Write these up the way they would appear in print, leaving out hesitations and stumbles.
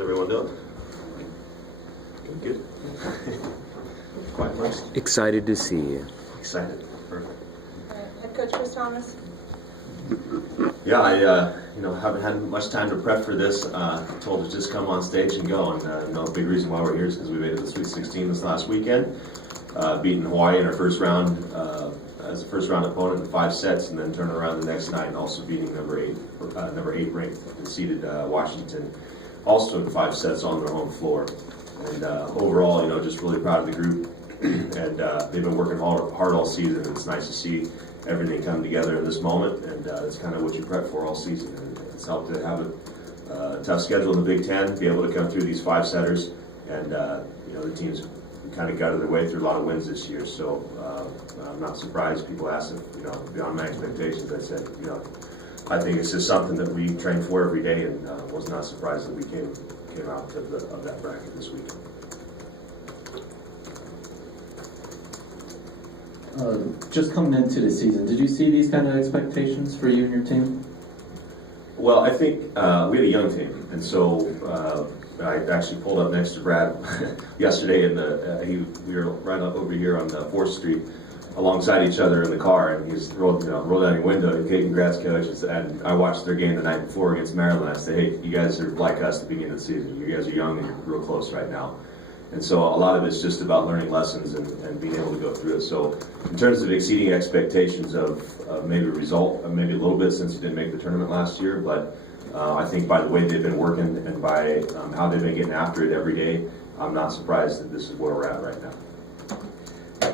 everyone doing? Good. Quite nice. Excited to see you. Excited. Perfect. Head coach Chris Tamas. Yeah, I haven't had much time to prep for this. Told to just come on stage and go. And the big reason why we're here is because we made it to the Sweet 16 this last weekend, beating Hawaii in our first round as a first round opponent in 5 sets, and then turning around the next night and also beating number 8 ranked and seeded Washington, also in 5 sets on their home floor. And overall, just really proud of the group. And they've been working hard all season. And it's nice to see everything come together in this moment. And it's kind of what you prep for all season. And it's helped to have a tough schedule in the Big Ten, be able to come through these 5-setters. And the teams kind of got their way through a lot of wins this year. So I'm not surprised. People asked if beyond my expectations. I said I think it's just something that we train for every day, and was not surprised that we came out of that bracket this week. Just coming into the season, did you see these kind of expectations for you and your team? Well, I think we had a young team, and so I actually pulled up next to Brad yesterday, and we were right up over here on 4th Street alongside each other in the car, and he's rolled down your window, and hey, congrats, coach. And I watched their game the night before against Maryland. I said, hey, you guys are like us at the beginning of the season. You guys are young and you're real close right now. And so a lot of it's just about learning lessons and being able to go through it. So in terms of exceeding expectations of maybe a result, maybe a little bit since we didn't make the tournament last year, but I think by the way they've been working and by how they've been getting after it every day, I'm not surprised that this is where we're at right now.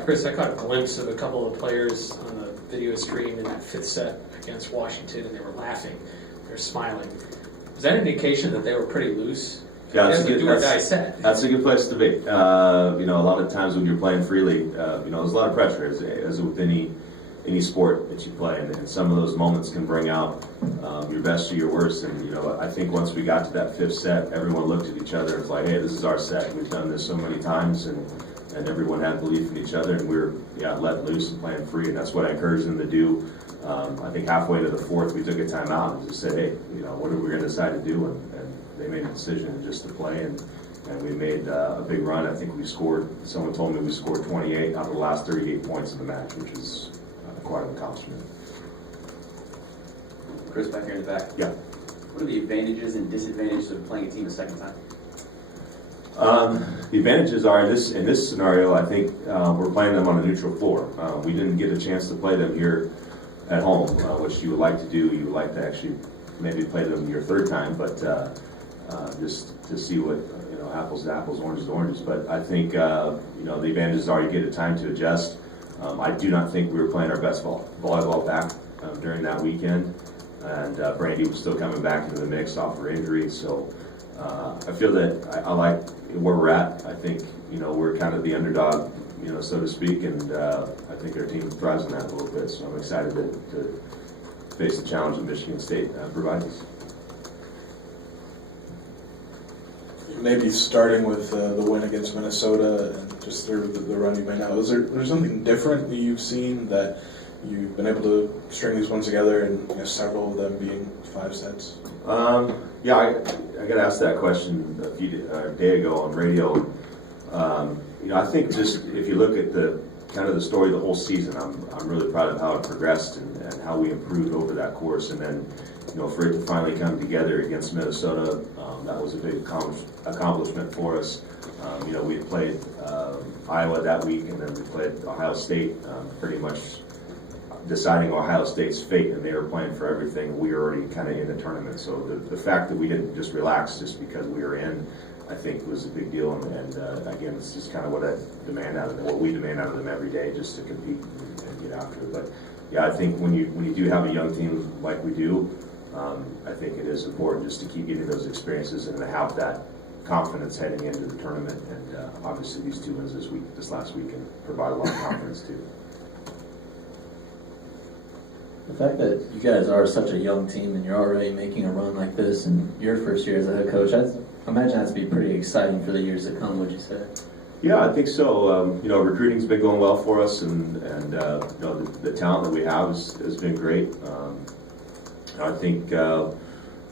Chris, I caught a glimpse of a couple of players on the video stream in that 5th set against Washington, and they were laughing. They were smiling. Was that an indication that they were pretty loose? Yeah, that's a good place to be. A lot of times when you're playing freely, there's a lot of pressure as with any sport that you play, and some of those moments can bring out your best or your worst. And I think once we got to that 5th set, everyone looked at each other and was like, "Hey, this is our set. We've done this so many times," and everyone had belief in each other, and we were let loose and playing free, and that's what I encouraged them to do. I think halfway to the 4th, we took a timeout and just said, "Hey, what are we going to decide to do?" And they made a decision just to play, and we made a big run. I think we scored. Someone told me we scored 28 out of the last 38 points of the match, which is quite an accomplishment. Chris, back here in the back. Yeah. What are the advantages and disadvantages of playing a team a second time? The advantages are in this scenario. I think we're playing them on a neutral floor. We didn't get a chance to play them here at home, which you would like to do. You would like to actually maybe play them your 3rd time, but just to see what apples to apples, oranges to oranges. But I think the advantages are you get a time to adjust. I do not think we were playing our best volleyball back during that weekend, and Brandy was still coming back into the mix off her injury. So I feel that I like where we're at. I think we're kind of the underdog, so to speak, and I think our team thrives on that a little bit. So I'm excited to face the challenge that Michigan State provides us. Maybe starting with the win against Minnesota and just through the run you've made now, is there something different that you've seen that you've been able to string these ones together, and several of them being 5 sets? I got asked that question a day ago on radio. I think just if you look at the kind of the story of the whole season, I'm really proud of how it progressed and how we improved over that course, and then for it to finally come together against Minnesota, that was a big accomplishment for us. We had played Iowa that week, and then we played Ohio State, pretty much deciding Ohio State's fate, and they were playing for everything. We were already kind of in the tournament, so the fact that we didn't just relax just because we were in, I think was a big deal. And again, it's just kind of what we demand out of them every day, just to compete and get after it. But yeah, I think when you do have a young team like we do, I think it is important just to keep getting those experiences and to have that confidence heading into the tournament. And obviously, these 2 wins this last week, can provide a lot of confidence too. The fact that you guys are such a young team and you're already making a run like this in your first year as a head coach, I imagine that's to be pretty exciting for the years to come, would you say? Yeah, I think so. Recruiting's been going well for us, and the talent that we have has been great. I think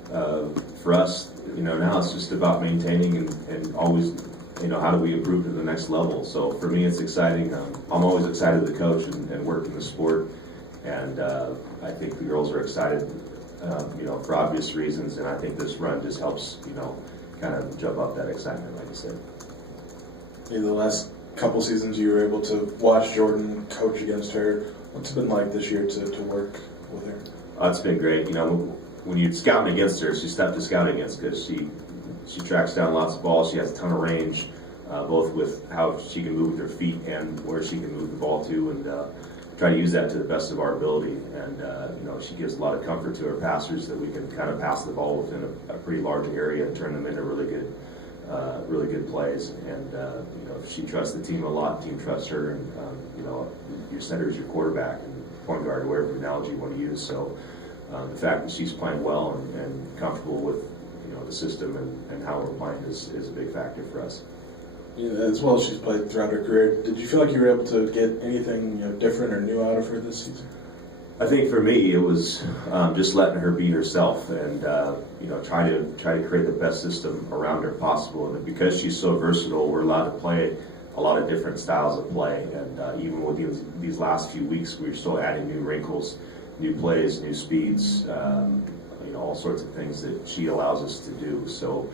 for us, now it's just about maintaining and always, how do we improve to the next level? So for me, it's exciting. I'm always excited to coach and work in the sport, and I think the girls are excited, for obvious reasons, and I think this run just helps, kind of jump up that excitement, like I said. In the last couple seasons, you were able to watch Jordan coach against her. What's it been like this year to work with her? It's been great. When you're scouting against her, she's tough to scout against because she tracks down lots of balls. She has a ton of range, both with how she can move with her feet and where she can move the ball to, and try to use that to the best of our ability. And she gives a lot of comfort to her passers that we can kind of pass the ball within a pretty large area and turn them into really good plays. And she trusts the team a lot. The team trusts her, and your center is your quarterback and point guard, or whatever analogy you want to use. So the fact that she's playing well and comfortable with the system and how we're playing is a big factor for us. As well as she's played throughout her career, did you feel like you were able to get anything different or new out of her this season? I think for me, it was just letting her be herself and try to create the best system around her possible. And because she's so versatile, we're allowed to play a lot of different styles of play. And even with these last few weeks, we're still adding new wrinkles, new plays, new speeds, all sorts of things that she allows us to do. So,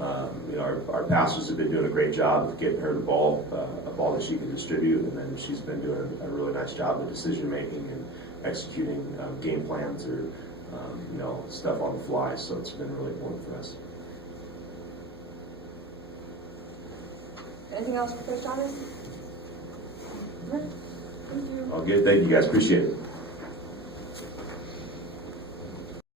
our passers have been doing a great job of getting her the ball, a ball that she can distribute, and then she's been doing a really nice job of decision making and executing game plans or stuff on the fly. So it's been really important for us. Anything else for Coach Thomas? Thank you. Thank you guys, appreciate it.